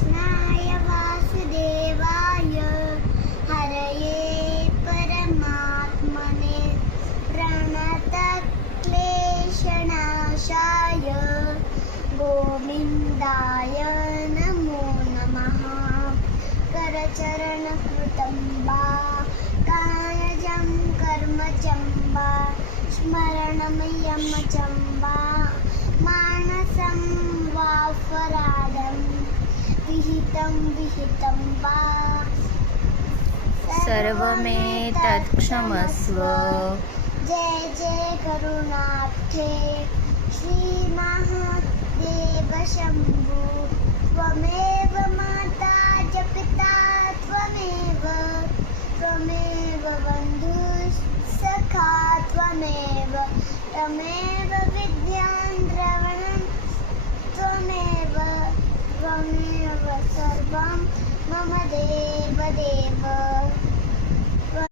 कृष्णाय वासुदेवाय हरये परमात्मने प्रणतक्लेशनाशाय गोविन्दाय नमो नमः। करचरणकृतं वा कायजं कर्मचं वा स्मरणमयं चं वा मानसं वापराधं विहितं वा सर्वमेतत्क्षमस्व। जय जय करुणाब्धे श्रीमहादेव शम्भो। त्वमेव माता च पिता त्वमेव बन्धुसखा त्वमेव विद्यां द्रवणं त्वमेव सर्वं मम देव